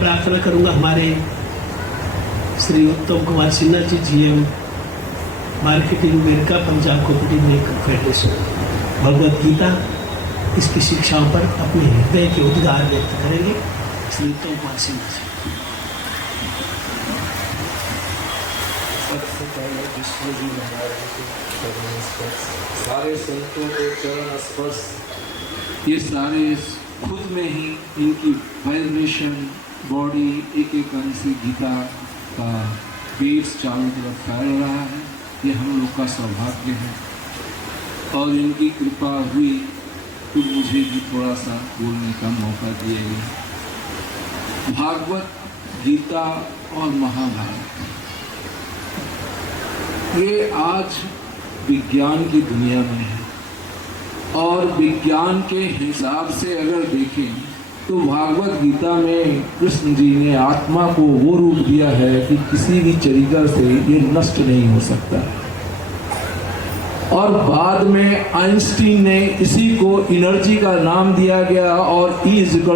प्रार्थना करूंगा हमारे Shri Uttam Kumar Sinha ji GM marketing America Punjab cooperative bank federation Bhagavad Gita इसकी शिक्षाओं पर अपने हृदय के उद्गार व्यक्त करेंगे। श्री उत्तम कुमार सिन्हा जी। सबसे पहले विष्णु जी महाराज के चरण स्पर्श, सारे संतों के चरण स्पर्श, ये सारे खुद में ही इनकी वाइब्रेशन बॉडी एक एक अंश से गीता का वेव्स चारों तरफ फैल रहा है। ये हम लोग का सौभाग्य है और इनकी कृपा हुई तो मुझे भी थोड़ा सा बोलने का मौका दिया गया। भागवत गीता और महाभारत ये आज विज्ञान की दुनिया में है और विज्ञान के हिसाब से अगर देखें तो भागवत गीता में कृष्ण जी ने आत्मा को वो रूप दिया है कि किसी भी तरीके से ये नष्ट नहीं हो सकता है। और बाद में आइंस्टीन ने इसी को एनर्जी का नाम दिया गया और E=mc²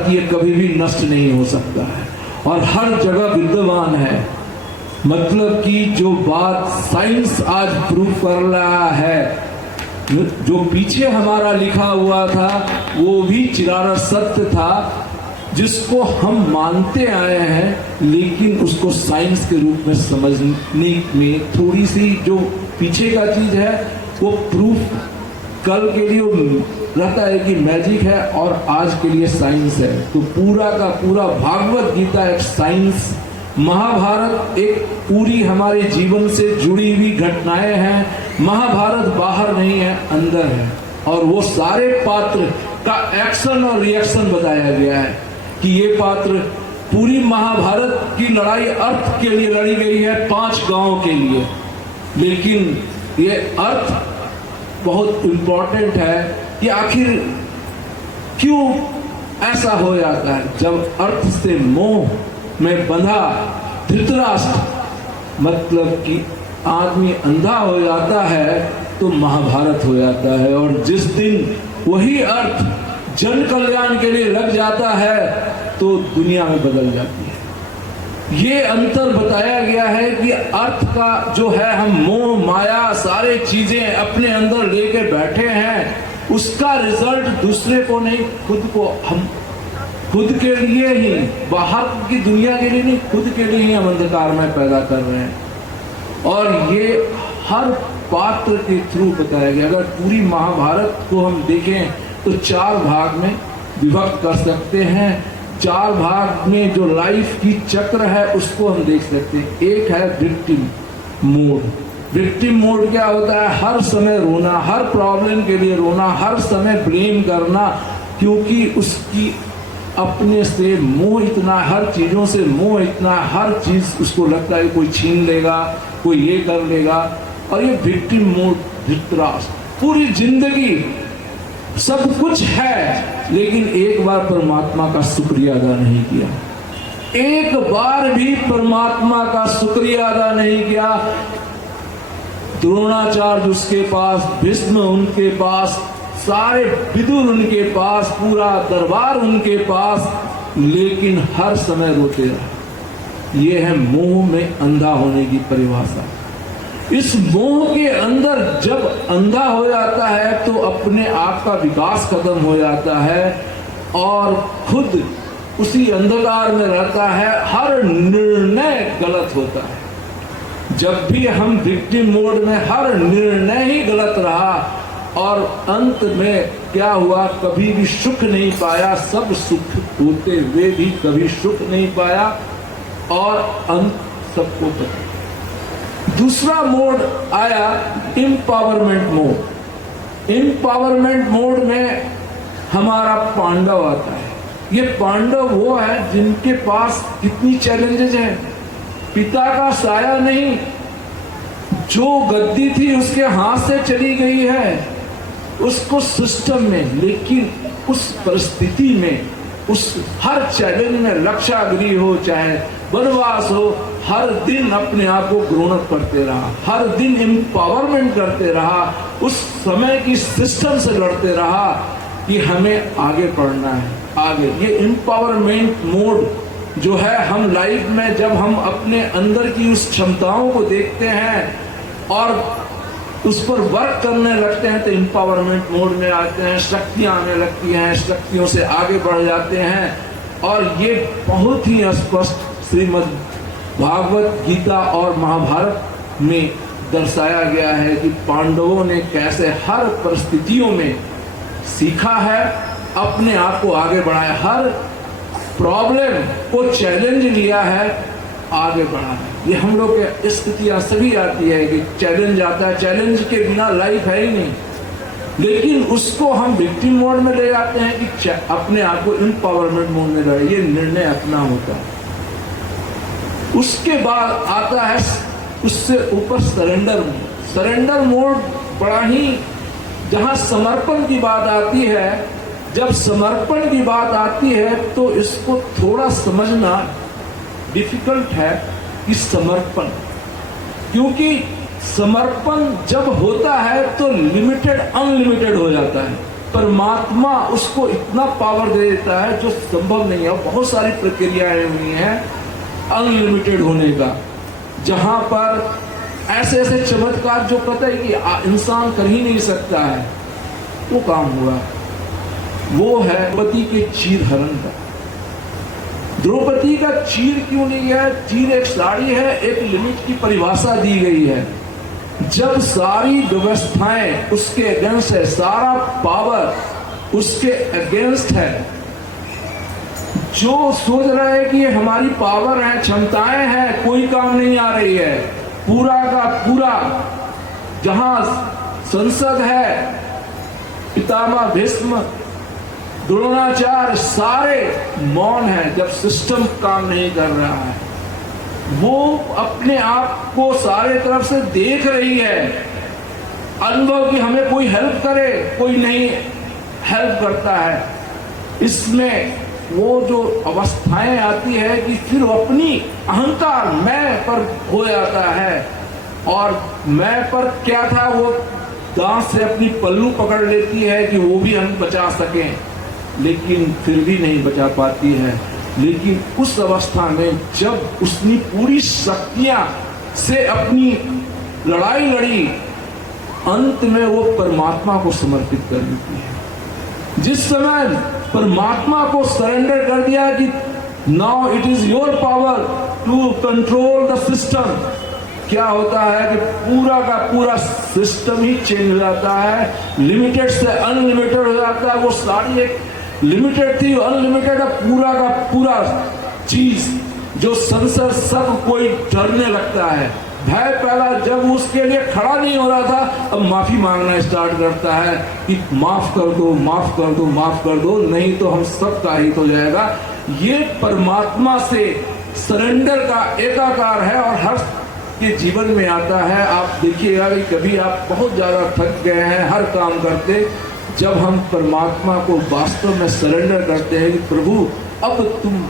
कि ये कभी भी नष्ट नहीं हो सकता है और हर जगह विद्यमान है। मतलब कि जो बात साइंस आज प्रूव कर रहा है, जो पीछे हमारा लिखा हुआ था वो भी चिरारा सत्य था जिसको हम मानते आए हैं, लेकिन उसको साइंस के रूप में समझने में थोड़ी सी जो पीछे का चीज है वो प्रूफ कल के लिए रहता है कि मैजिक है और आज के लिए साइंस है। तो पूरा का पूरा भागवत गीता एक साइंस, महाभारत एक पूरी हमारे जीवन से जुड़ी हुई घटनाएं हैं। महाभारत बाहर नहीं है, अंदर है और वो सारे पात्र का एक्शन और रिएक्शन बताया गया है कि ये पात्र पूरी महाभारत की लड़ाई अर्थ के लिए लड़ी गई है 5 गांव के लिए, लेकिन ये अर्थ बहुत इंपॉर्टेंट है कि आखिर क्यों ऐसा हो जाता है। जब अर्थ से मोह में बंधा धृतराष्ट्र, मतलब कि आदमी अंधा हो जाता है तो महाभारत हो जाता है और जिस दिन वही अर्थ जन कल्याण के लिए लग जाता है तो दुनिया में बदल जाती है। ये अंतर बताया गया है कि अर्थ का जो है हम मोह माया सारे चीजें अपने अंदर लेके बैठे हैं, उसका रिजल्ट दूसरे को नहीं, खुद को, हम खुद के लिए ही, बाहर की दुनिया के लिए नहीं, खुद के लिए ही हम अंधकार में पैदा कर रहे हैं। और ये हर पात्र के थ्रू बताया गया। अगर पूरी महाभारत को हम देखें तो 4 भाग में विभक्त कर सकते हैं। 4 भाग में जो लाइफ की चक्र है उसको हम देख सकते हैं। एक है विक्टिम मोड। विक्टिम मोड क्या होता है? हर समय रोना, हर प्रॉब्लम के लिए रोना, हर समय ब्लेम करना, क्योंकि उसकी अपने से मोह इतना, हर चीजों से मोह इतना, हर चीज उसको लगता है कोई छीन लेगा, कोई ये कर लेगा। और ये विक्टिम मोड धृतराष्ट्र, पूरी जिंदगी सब कुछ है लेकिन एक बार परमात्मा का शुक्रिया अदा नहीं किया, एक बार भी परमात्मा का शुक्रिया अदा नहीं किया। द्रोणाचार्य उसके पास, भीष्म उनके पास, सारे विदुर उनके पास, पूरा दरबार उनके पास, लेकिन हर समय रोते रहे। ये है मोह में अंधा होने की परिभाषा। इस मोह के अंदर जब अंधा हो जाता है तो अपने आप का विकास खत्म हो जाता है और खुद उसी अंधकार में रहता है, हर निर्णय गलत होता है। जब भी हम विक्टिम मोड में, हर निर्णय ही गलत रहा और अंत में क्या हुआ, कभी भी सुख नहीं पाया, सब सुख होते हुए भी कभी सुख नहीं पाया और अंत सबको पता। दूसरा मोड आया एम्पावरमेंट मोड। एम्पावरमेंट मोड में हमारा पांडव आता है। ये पांडव वो है जिनके पास कितनी चैलेंजेस हैं, पिता का साया नहीं, जो गद्दी थी उसके हाथ से चली गई है, उसको सिस्टम में, लेकिन उस परिस्थिति में, उस हर चैलेंज में लक्षाग्री हो चाहे वनवास हो, हर दिन अपने आप को ग्रोन अप करते रहा, हर दिन एम्पावरमेंट करते रहा, उस समय की सिस्टम से लड़ते रहा कि हमें आगे बढ़ना है। आगे। ये एम्पावरमेंट मोड जो है, हम लाइफ में जब हम अपने अंदर की उस क्षमताओं को देखते हैं और उस पर वर्क करने लगते हैं तो एम्पावरमेंट मोड में आते हैं, शक्तियां आने लगती हैं, शक्तियों से आगे बढ़ जाते हैं। और ये बहुत ही स्पष्ट श्रीमद् भागवत गीता और महाभारत में दर्शाया गया है कि पांडवों ने कैसे हर परिस्थितियों में सीखा है, अपने आप को आगे बढ़ाया, हर प्रॉब्लम को चैलेंज लिया है, आगे बढ़ा है। ये हम लोग के स्थितियां सभी आती है कि चैलेंज आता है, चैलेंज के बिना लाइफ है ही नहीं, लेकिन उसको हम विक्टिम मोड में ले जाते हैं कि अपने आप को एम्पावरमेंट मोड में लाए। ये निर्णय अपना होता है। उसके बाद आता है उससे ऊपर सरेंडर मोड। सरेंडर मोड बड़ा ही, जहां समर्पण की बात आती है, जब समर्पण की बात आती है तो इसको थोड़ा समझना डिफिकल्ट है कि समर्पण, क्योंकि समर्पण जब होता है तो लिमिटेड अनलिमिटेड हो जाता है। परमात्मा उसको इतना पावर दे देता है जो संभव नहीं है। बहुत सारी प्रक्रियाएं हुई हैं अनलिमिटेड होने का, जहां पर ऐसे ऐसे चमत्कार जो पता है कि इंसान कर ही नहीं सकता है, वो काम हुआ। वो है द्रौपदी के चीर हरण का। द्रौपदी का चीर क्यों नहीं है? चीर एक साड़ी है, एक लिमिट की परिभाषा दी गई है। जब सारी व्यवस्थाएं उसके अगेंस्ट है, सारा पावर उसके अगेंस्ट है, जो सोच रहा है कि ये हमारी पावर है, क्षमताएं हैं, कोई काम नहीं आ रही है, पूरा का पूरा जहां संसद है, पितामह भीष्म, द्रोणाचार्य सारे मौन हैं, जब सिस्टम काम नहीं कर रहा है, वो अपने आप को सारे तरफ से देख रही है, अनुभव कि हमें कोई हेल्प करे, कोई नहीं हेल्प करता है। इसमें वो जो अवस्थाएं आती है कि फिर अपनी अहंकार मैं पर हो जाता है, और मैं पर क्या था, वो दांत से अपनी पल्लू पकड़ लेती है कि वो भी हम बचा सकें, लेकिन फिर भी नहीं बचा पाती है। लेकिन उस अवस्था में जब उसने पूरी शक्तियां से अपनी लड़ाई लड़ी, अंत में वो परमात्मा को समर्पित कर देती है। जिस समय परमात्मा को सरेंडर कर दिया कि now it is your power to control the system, क्या होता है कि पूरा का पूरा सिस्टम ही चेंज हो जाता है, लिमिटेड से अनलिमिटेड हो जाता है। वो सारी एक लिमिटेड थी, अनलिमिटेड है, पूरा का पूरा चीज जो संसार सब कोई डरने लगता है। भय पहला जब उसके लिए खड़ा नहीं हो रहा था, अब माफी मांगना स्टार्ट करता है कि माफ कर दो, माफ कर दो, माफ कर दो, नहीं तो हम सब का हित हो जाएगा। ये परमात्मा से सरेंडर का एकाकार है और हर के जीवन में आता है। आप देखिएगा कि कभी आप बहुत ज्यादा थक गए हैं हर काम करते, जब हम परमात्मा को वास्तव में सरेंडर करते हैं कि प्रभु अब तुम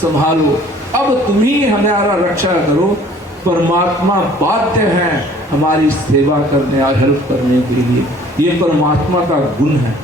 संभालो, अब तुम ही हमारा रक्षा करो, परमात्मा बाध्य हैं हमारी सेवा करने और हेल्प करने के लिए। ये परमात्मा का गुण है।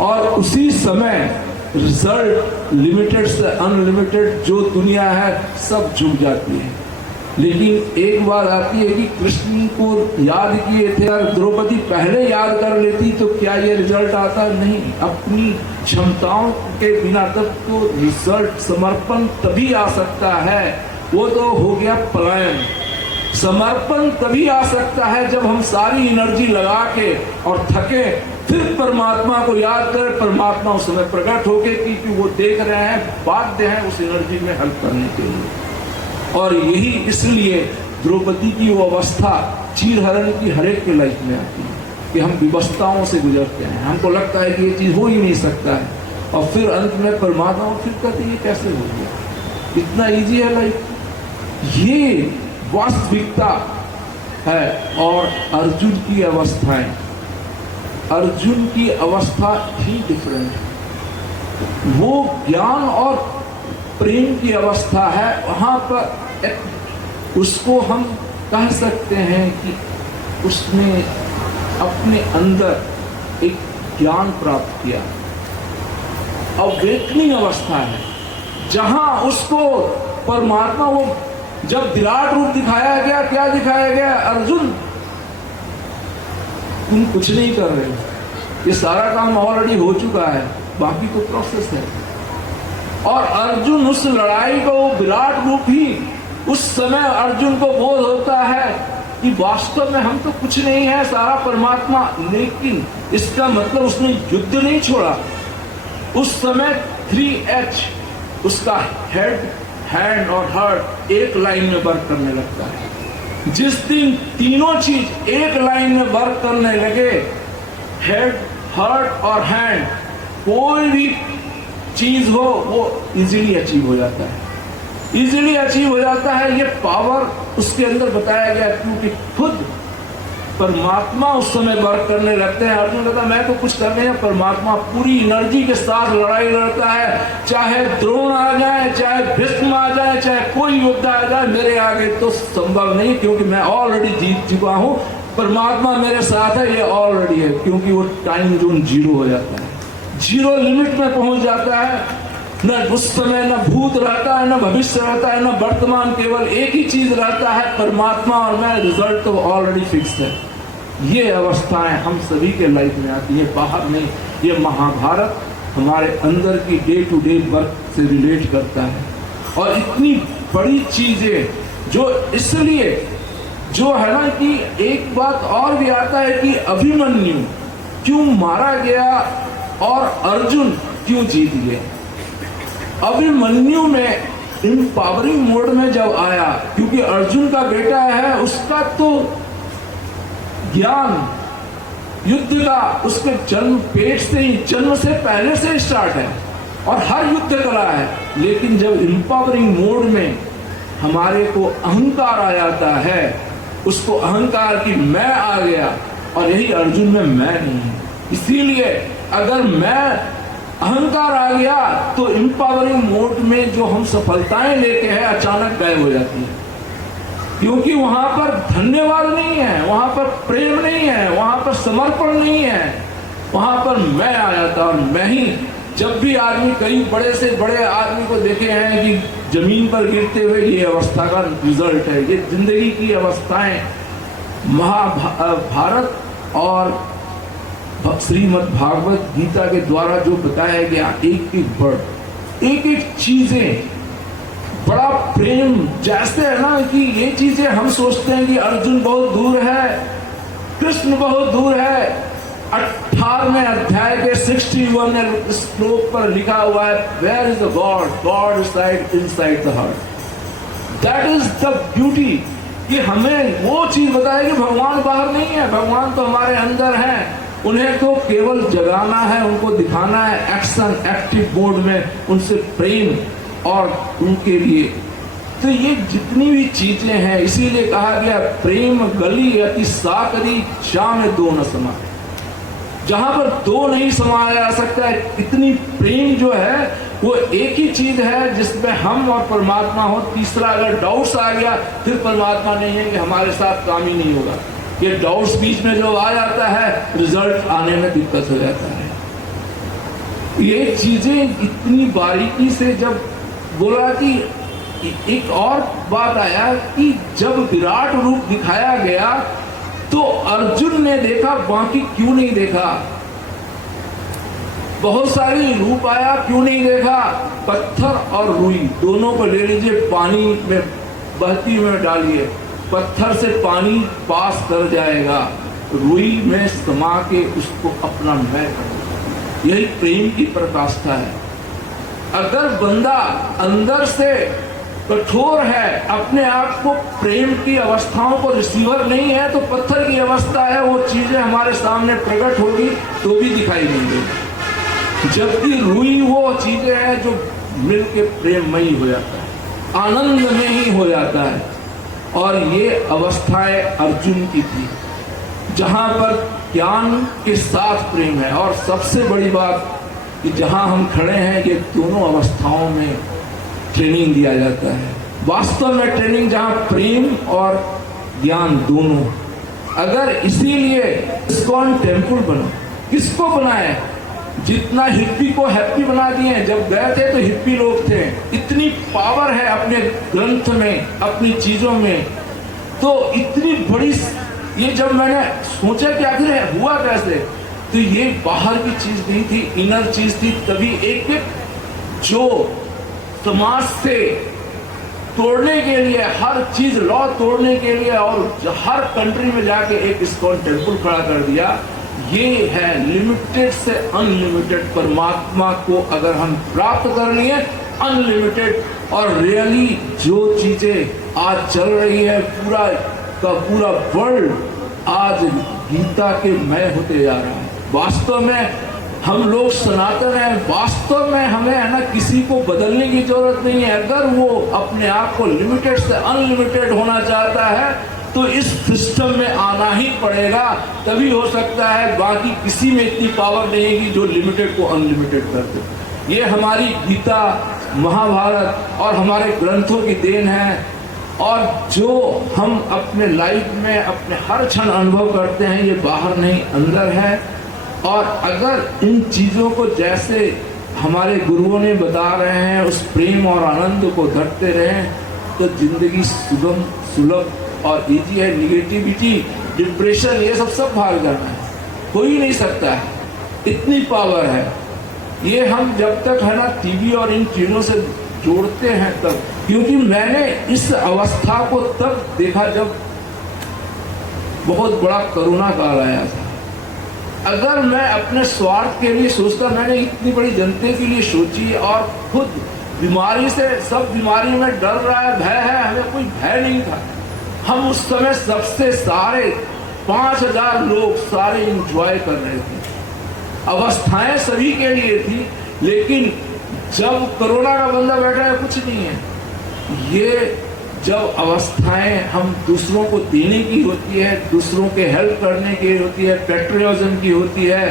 और उसी समय रिजल्ट लिमिटेड से अनलिमिटेड जो दुनिया है सब झुक जाती है। लेकिन एक बात आती है कि कृष्ण को याद किए थे, अगर द्रौपदी पहले याद कर लेती तो क्या ये रिजल्ट आता? नहीं। अपनी क्षमताओं के बिना तब तो रिजल्ट समर्पण तभी आ सकता है, वो तो हो गया पलायन। समर्पण तभी आ सकता है जब हम सारी एनर्जी लगा के और थके, फिर परमात्मा को याद करें, परमात्मा उस समय प्रकट होके कि वो देख रहे हैं, बाध्य हैं उस एनर्जी में हेल्प करने के लिए। और यही इसलिए द्रौपदी की वो अवस्था चीरहरण की हरेक के लाइफ में आती है कि हम विवस्थाओं से गुजरते हैं, हमको लगता है कि ये चीज हो ही नहीं सकता है, और फिर अंत में परमात्मा फिर कहते ये कैसे हो गया, इतना इजी है लाइफ। ये वास्तविकता है। और अर्जुन की अवस्थाएं, अर्जुन की अवस्था ही डिफरेंट है। वो ज्ञान और प्रेम की अवस्था है। वहां पर उसको हम कह सकते हैं कि उसने अपने अंदर एक ज्ञान प्राप्त किया। अवेकनिंग अवस्था है, जहां उसको परमात्मा, वो जब विराट रूप दिखाया गया, क्या दिखाया गया? अर्जुन तुम कुछ नहीं कर रहे हो, ये सारा काम ऑलरेडी हो चुका है, बाकी तो प्रोसेस है। और अर्जुन उस लड़ाई को, विराट रूप ही उस समय अर्जुन को बोध होता है कि वास्तव में हम तो कुछ नहीं है, सारा परमात्मा। लेकिन इसका मतलब उसने युद्ध नहीं छोड़ा। उस समय 3H, उसका हेड, हैंड और हार्ट एक लाइन में वर्क करने लगता है। जिस दिन तीनों चीज एक लाइन में वर्क करने लगे, हेड, हार्ट और हैंड, कोई भी चीज हो वो इजीली अचीव हो जाता है, इजीली अचीव हो जाता है। ये पावर उसके अंदर बताया गया, क्योंकि खुद परमात्मा उस समय वर्क करने लगते हैं। अर्जुन कहता मैं तो कुछ कर नहीं है, परमात्मा पूरी एनर्जी के साथ लड़ाई लड़ता है। चाहे द्रोण आ जाए, चाहे भीष्म आ जाए, चाहे कोई योद्धा आ जाए, मेरे आगे तो संभव नहीं, क्योंकि मैं ऑलरेडी जीत चुका हूं। परमात्मा मेरे साथ है, ये ऑलरेडी है, क्योंकि वो टाइम जोन 0 हो जाता है, 0 लिमिट में पहुंच जाता है। न उस समय न भूत रहता है, न भविष्य रहता है, न वर्तमान, केवल एक ही चीज रहता है, परमात्मा और मैं। रिजल्ट तो ऑलरेडी फिक्स है। ये अवस्थाएं हम सभी के लाइफ में आती है, बाहर नहीं। ये महाभारत हमारे अंदर की डे टू डे वर्क से रिलेट करता है। और इतनी बड़ी चीजें जो, इसलिए जो है ना कि एक बात और भी आता है कि अभिमन्यु क्यों मारा गया और अर्जुन क्यों जीत गया। अभिमन्यु में इम्पावरिंग मोड में जब आया, क्योंकि अर्जुन का बेटा है, उसका तो ज्ञान युद्ध का उसके जन्म, पेट से ही, जन्म से पहले से स्टार्ट है और हर युद्ध कला है। लेकिन जब इम्पावरिंग मोड में हमारे को अहंकार आ जाता है, उसको अहंकार की मैं आ गया, और यही अर्जुन में मैं नहीं है। इसीलिए अगर मैं अहंकार आ गया तो इम्पावरिंग मोड में जो हम सफलताएं लेके हैं अचानक गायब हो जाती है, क्योंकि वहां पर धन्यवाद नहीं है, वहां पर प्रेम नहीं है, वहां पर समर्पण नहीं है, वहां पर मैं आ जाता। और मैं ही, जब भी आदमी, कई बड़े से बड़े आदमी को देखे हैं कि जमीन पर गिरते हुए, ये अवस्था का रिजल्ट है। ये जिंदगी की अवस्थाएं महाभारत और श्रीमद् भागवत गीता के द्वारा जो बताया गया, एक एक वर्ड, एक एक चीजें, बड़ा प्रेम। जैसे है ना कि ये चीजें हम सोचते हैं कि अर्जुन बहुत दूर है, कृष्ण बहुत दूर है। 18वें अध्याय के 61 श्लोक पर लिखा हुआ है, where is the God, God reside inside the heart. That is the beauty, कि हमें वो चीज बताए कि भगवान बाहर नहीं है, भगवान तो हमारे अंदर है। उन्हें तो केवल जगाना है, उनको दिखाना है एक्शन, एक्टिव मोड में, उनसे प्रेम और उनके लिए। तो ये जितनी भी चीजें हैं, इसीलिए कहा गया प्रेम गली अति साकरी, श्याम दो न समा। जहां पर दो नहीं समाया जा सकता है, इतनी प्रेम जो है वो एक ही चीज है जिसमें हम और परमात्मा हो। तीसरा अगर डाउट्स आ गया, फिर परमात्मा नहीं है, कि हमारे साथ काम ही नहीं होगा। ये डाउट्स बीच में जो आ जाता है, रिजल्ट आने में दिक्कत हो जाता है। ये चीजें इतनी बारीकी से जब बोला कि एक और बात आया कि जब विराट रूप दिखाया गया तो अर्जुन ने देखा, बाकी क्यों नहीं देखा। बहुत सारी रूप आया, क्यों नहीं देखा। पत्थर और रुई दोनों को ले लीजिए, पानी में बहती में डालिए, पत्थर से पानी पास कर जाएगा, रुई में समा के उसको अपना मैं कर। यही प्रेम की पराकाष्ठा है। अगर बंदा अंदर से कठोर है, अपने आप को प्रेम की अवस्थाओं को रिसीवर नहीं है, तो पत्थर की अवस्था है, वो चीजें हमारे सामने प्रकट होगी तो भी दिखाई नहीं देगी। जबकि रुई वो चीजें हैं जो मिलके प्रेममयी हो जाता है, आनंद में ही हो जाता है। और ये अवस्थाएं अर्जुन की थी, जहां पर ज्ञान के साथ प्रेम है। और सबसे बड़ी बात कि जहां हम खड़े हैं, ये दोनों अवस्थाओं में ट्रेनिंग दिया जाता है। वास्तव में ट्रेनिंग जहां प्रेम और ज्ञान दोनों। अगर इसीलिए इस्कॉन टेम्पल बना, किसको बनाए? जितना हिप्पी को हैप्पी बना दिए। जब गए थे तो हिप्पी लोग थे। इतनी पावर है अपने ग्रंथ में, अपनी चीजों में। तो इतनी बड़ी, ये जब मैंने सोचा कि आखिर हुआ कैसे, तो ये बाहर की चीज नहीं थी, इनर चीज थी। तभी एक जो समाज से तोड़ने के लिए, हर चीज लॉ तोड़ने के लिए, और हर कंट्री में जाके एक इस्कॉन टेम्पल खड़ा कर दिया। ये है लिमिटेड से अनलिमिटेड। परमात्मा को अगर हम प्राप्त कर लिए अनलिमिटेड, और रियली जो चीजें आज चल रही है, पूरा का पूरा वर्ल्ड आज गीता के मय होते जा रहा है। वास्तव में हम लोग सनातन हैं, वास्तव में हमें है ना किसी को बदलने की जरूरत नहीं है। अगर वो अपने आप को लिमिटेड से अनलिमिटेड होना चाहता है तो इस सिस्टम में आना ही पड़ेगा, तभी हो सकता है। बाकी किसी में इतनी पावर नहीं है कि जो लिमिटेड को अनलिमिटेड कर दे। ये हमारी गीता, महाभारत और हमारे ग्रंथों की देन है, और जो हम अपने लाइफ में अपने हर क्षण अनुभव करते हैं, ये बाहर नहीं अंदर है। और अगर इन चीजों को जैसे हमारे गुरुओं ने बता रहे हैं, उस प्रेम और आनंद को धरते रहें, तो जिंदगी सुगम, सुलभ और इजी है। निगेटिविटी, डिप्रेशन, ये सब भाग जाना है, हो ही नहीं सकता है। इतनी पावर है। ये हम जब तक है ना टीवी और इन चीजों से जोड़ते हैं तब, क्योंकि मैंने इस अवस्था को तब देखा जब बहुत बड़ा कोरोना काल आया था। अगर मैं अपने स्वार्थ के लिए सोचता, मैंने इतनी बड़ी जनता के लिए सोची, और खुद बीमारी से, सब बीमारी में डर रहा है, भय है, हमें कोई भय नहीं था। हम उस समय सबसे सारे 5000 लोग सारे इंजॉय कर रहे थे। अवस्थाएं सभी के लिए थी, लेकिन जब कोरोना का बंदा बैठा है कुछ नहीं है। ये जब अवस्थाएं हम दूसरों को देने की होती है, दूसरों के हेल्प करने की होती है, पेट्रियोटिज्म की होती है,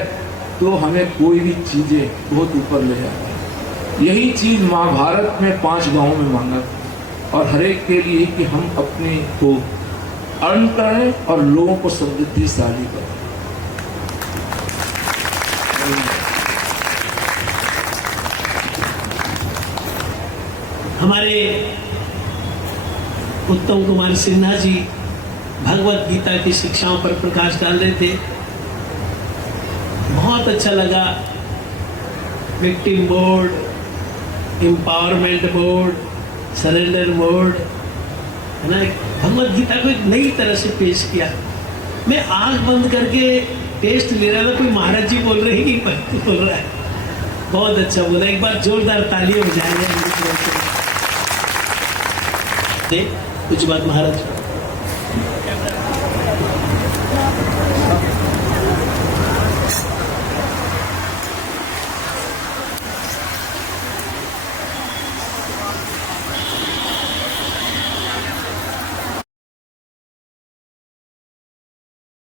तो हमें कोई भी चीजें बहुत ऊपर ले जाती है। यही चीज महाभारत में 5 गांवों में मांगा, और हर एक के लिए कि हम अपने को अर्न करें और लोगों को समृद्धिशाली करें। हमारे उत्तम कुमार सिन्हा जी भगवत गीता की शिक्षाओं पर प्रकाश डाल रहे थे। बहुत अच्छा लगा। Victim board, empowerment board, surrender board, है ना, भगवत गीता को एक नई तरह से पेश किया। मैं आंख बंद करके टेस्ट ले रहा था, कोई महाराज जी बोल रहे हैं कि भक्त बोल रहा है। बहुत अच्छा बोला, एक बार जोरदार तालियां बजाएंगे। कुछ बात महाराज।